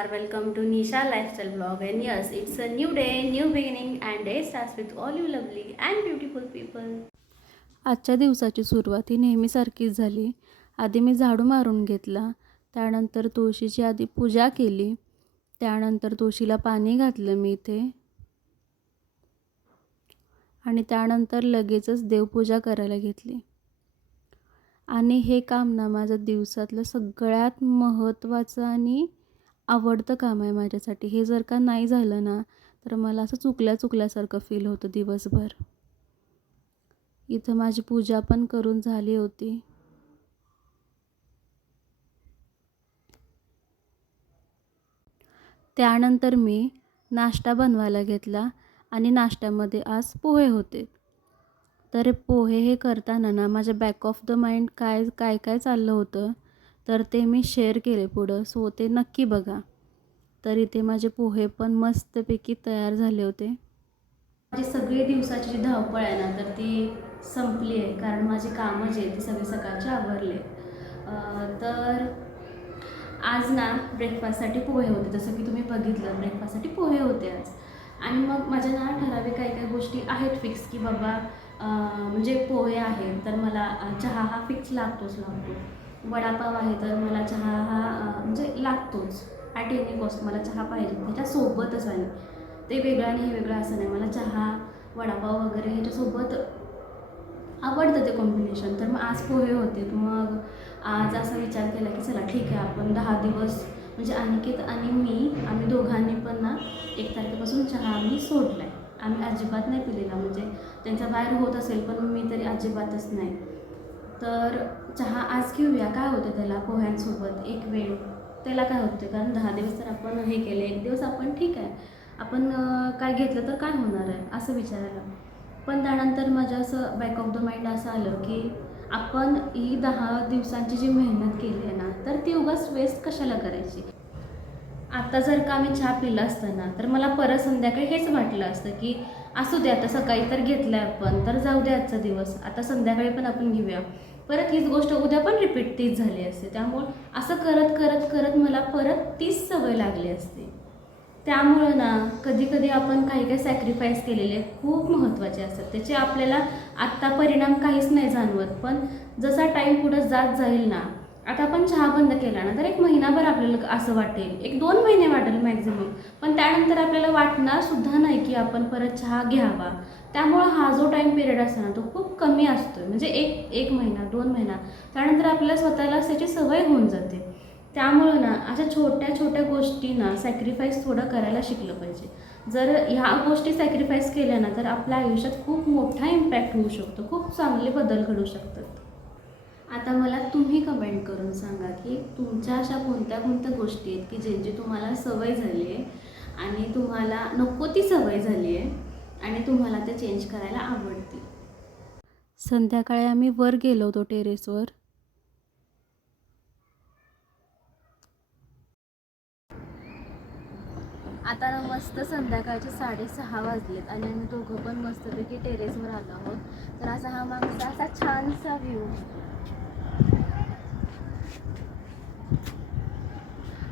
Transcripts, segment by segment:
Namaskar, welcome to Nisha Lifestyle Vlog. And yes, it's a new day, new beginning, and day starts with all you lovely and beautiful people. आजच्या दिवसाची सुरुवात ही नेहमीसारखीच झाली. आधी मी झाडू मारून घेतला, त्यानंतर तुळशीची आधी पूजा केली, त्यानंतर तुळशीला पाणी घातलं मी इथे आणि त्यानंतर लगेचच देवपूजा करायला घेतली. आणि हे काम ना माझं दिवसातलं सगळ्यात महत्त्वाचं आणि आवडतं काम आहे माझ्यासाठी. हे जर का नाही झालं ना, तर मला असं चुकल्यासारखं फील होतं दिवसभर. इथं माझी पूजा पण करून झाली होती. त्यानंतर मी नाश्ता बनवायला घेतला आणि नाश्त्यामध्ये आज पोहे होते. तर पोहे हे करताना ना माझ्या बॅक ऑफ द माइंड काय काय काय चाललं होतं, तर ते मी शेअर केले पुढं. सो ते नक्की बघा. तर इथे माझे पोहे पण मस्तपैकी तयार झाले होते. माझी सगळी दिवसाची जी धावपळ आहे ना, तर ती संपली आहे. कारण माझी कामं जी आहेत ती सगळे सकाळचे आवरले. तर आज ना ब्रेकफास्टसाठी पोहे होते. जसं की तुम्ही बघितलं, ब्रेकफास्टसाठी पोहे होते आज. आणि मग माझ्या ना ठराविक काही काही गोष्टी आहेत फिक्स, की बाबा म्हणजे पोहे आहेत तर मला चहा हा फिक्स लागतोच लागतो. वडापाव आहे तर मला चहा हा म्हणजे लागतोच. ॲट एनी कॉस्ट मला चहा पाहिजे. त्याच्यासोबतच आहे, ते वेगळं आणि हे वेगळं असं नाही. मला चहा, वडापाव वगैरे ह्याच्यासोबत आवडतं ते कॉम्बिनेशन. तर मग आज पोहे होते. मग आज असा विचार केला की चला ठीक आहे, आपण 10 दिवस म्हणजे अनिकेत आणि मी आम्ही दोघांनी पण ना 1 तारखेपासून चहा आम्ही सोडला आहे. आम्ही अजिबात नाही पिलेला. म्हणजे त्यांचा बाहेर होत असेल पण मी तरी अजिबातच नाही. तर चहा आज घेऊया, काय होतं त्याला पोह्यांसोबत एक वेळ, त्याला काय होतं. कारण 10 दिवस तर आपण हे केले, 1 दिवस आपण ठीक आहे, आपण काय घेतलं तर काय होणार आहे असं विचारायला. पण त्यानंतर माझ्या असं बॅक ऑफ द माइंड असं आलं की आपण ही 10 दिवसांची जी मेहनत केली आहे ना, तर ती उगाच वेस्ट कशाला करायची. आता जर का मी चहा पिला असतं ना, तर मला परत संध्याकाळी हेच वाटलं असतं की असू दे, आता सकाळी तर घेतलं आहे आपण, तर जाऊ दे आजचा दिवस, आता संध्याकाळी पण आपण घेऊया. परत हीच गोष्ट उद्या पण रिपीट तीच झाली असते. त्यामुळं असं करत करत करत मला परत तीच सवय लागली असते. त्यामुळं ना कधी कधी आपण काही काही सॅक्रिफाईस केलेले खूप महत्त्वाचे असतात. त्याचे आपल्याला आत्ता परिणाम काहीच नाही जाणवत, पण जसा टाईम पुढं जात जाईल ना, आता आपण चहा बंद केला ना, तर एक महिनाभर आपल्याला असं वाटेल, 1-2 महिने वाटेल मॅक्झिमम. पण त्यानंतर आपल्याला वाटणार सुद्धा नाही की आपण परत चहा घ्यावा. त्यामुळं हा जो टाईम पिरियड असतो ना, तो खूप कमी असतो. म्हणजे एक महिना 2 महिना, त्यानंतर आपल्याला स्वतःला त्याची सवय होऊन जाते. त्यामुळं ना अशा छोट्या छोट्या गोष्टींना सॅक्रिफाईस थोडं करायला शिकलं पाहिजे. जर ह्या गोष्टी सॅक्रिफाईस केल्या ना, तर आपल्या आयुष्यात खूप मोठा इम्पॅक्ट होऊ शकतो, खूप चांगले बदल घडू शकतात. आता मला तुम्ही कमेंट करून सांगा की तुमच्या अशा कोणत्या कोणत्या गोष्टी आहेत की ज्यांची तुम्हाला सवय झाली आहे आणि तुम्हाला नको ती सवय झाली आहे आणि तुम्हाला ते चेंज करायला आवडते. संध्याकाळी आम्ही वर गेलो होतो टेरेसवर. आता ना मस्त संध्याकाळचे 6:30 वाजलेत आणि आम्ही दोघं पण मस्तपैकी टेरेसवर आलो आहोत. तर असा हा मागचा असा छानसा व्ह्यू.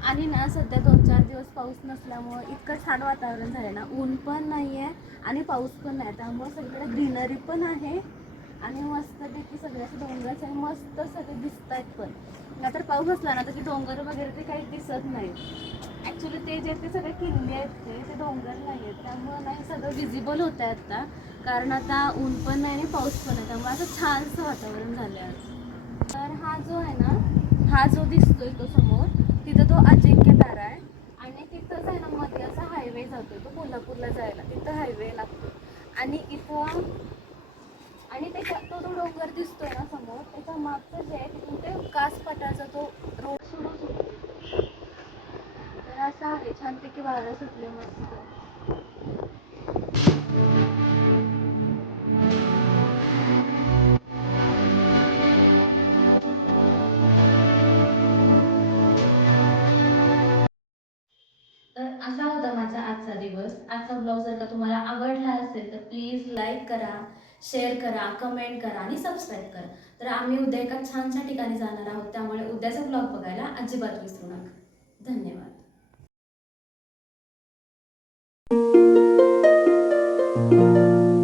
आणि ना सध्या 2-4 दिवस पाऊस नसल्यामुळं इतकं छान वातावरण झालं ना, ऊन पण नाही आहे आणि पाऊस पण नाही. त्यामुळं सगळीकडे ग्रीनरी पण आहे आणि मस्तपैकी सगळे असे डोंगरच आहे, मस्त सगळे दिसत आहेत. पण नाहीतर पाऊस असला ना तर ते डोंगर वगैरे ते काही दिसत नाही. ॲक्च्युली ते जे ते सगळे किल्ले आहेत ते डोंगर नाही आहेत. त्यामुळं नाही सगळं विजिबल होतं आहे आता, कारण आता ऊन पण नाही आणि पाऊस पण नाही. त्यामुळे असं छानसं वातावरण झालं आहे आज. तर हा जो आहे ना, हा जो दिसतोय तो समोर, तिथं तो अजिंक्य तारा आहे आणि तिथंच आहे ना मध्ये असा हायवे जातो, तो कोल्हापूरला जायला तिथं हायवे लागतो. आणि इथं आणि त्याच्या तो जो डोंगर दिसतोय ना समोर, त्याच्या मागचं जे आहे तिथून ते कासपटाचा तो रोड सुरू होतो. तर असं आहे, छानपैकी वारं सुटले मस्त. तर असा होता माझा आजचा दिवस. आजचा ब्लॉग जर का तुम्हाला आवडला असेल तर प्लीज लाईक करा, शेअर करा, कमेंट करा आणि सबस्क्राईब करा. तर आम्ही उद्या एका छानशा ठिकाणी जाणार आहोत, त्यामुळे उद्याचा ब्लॉग बघायला अजिबात विसरू नका. धन्यवाद.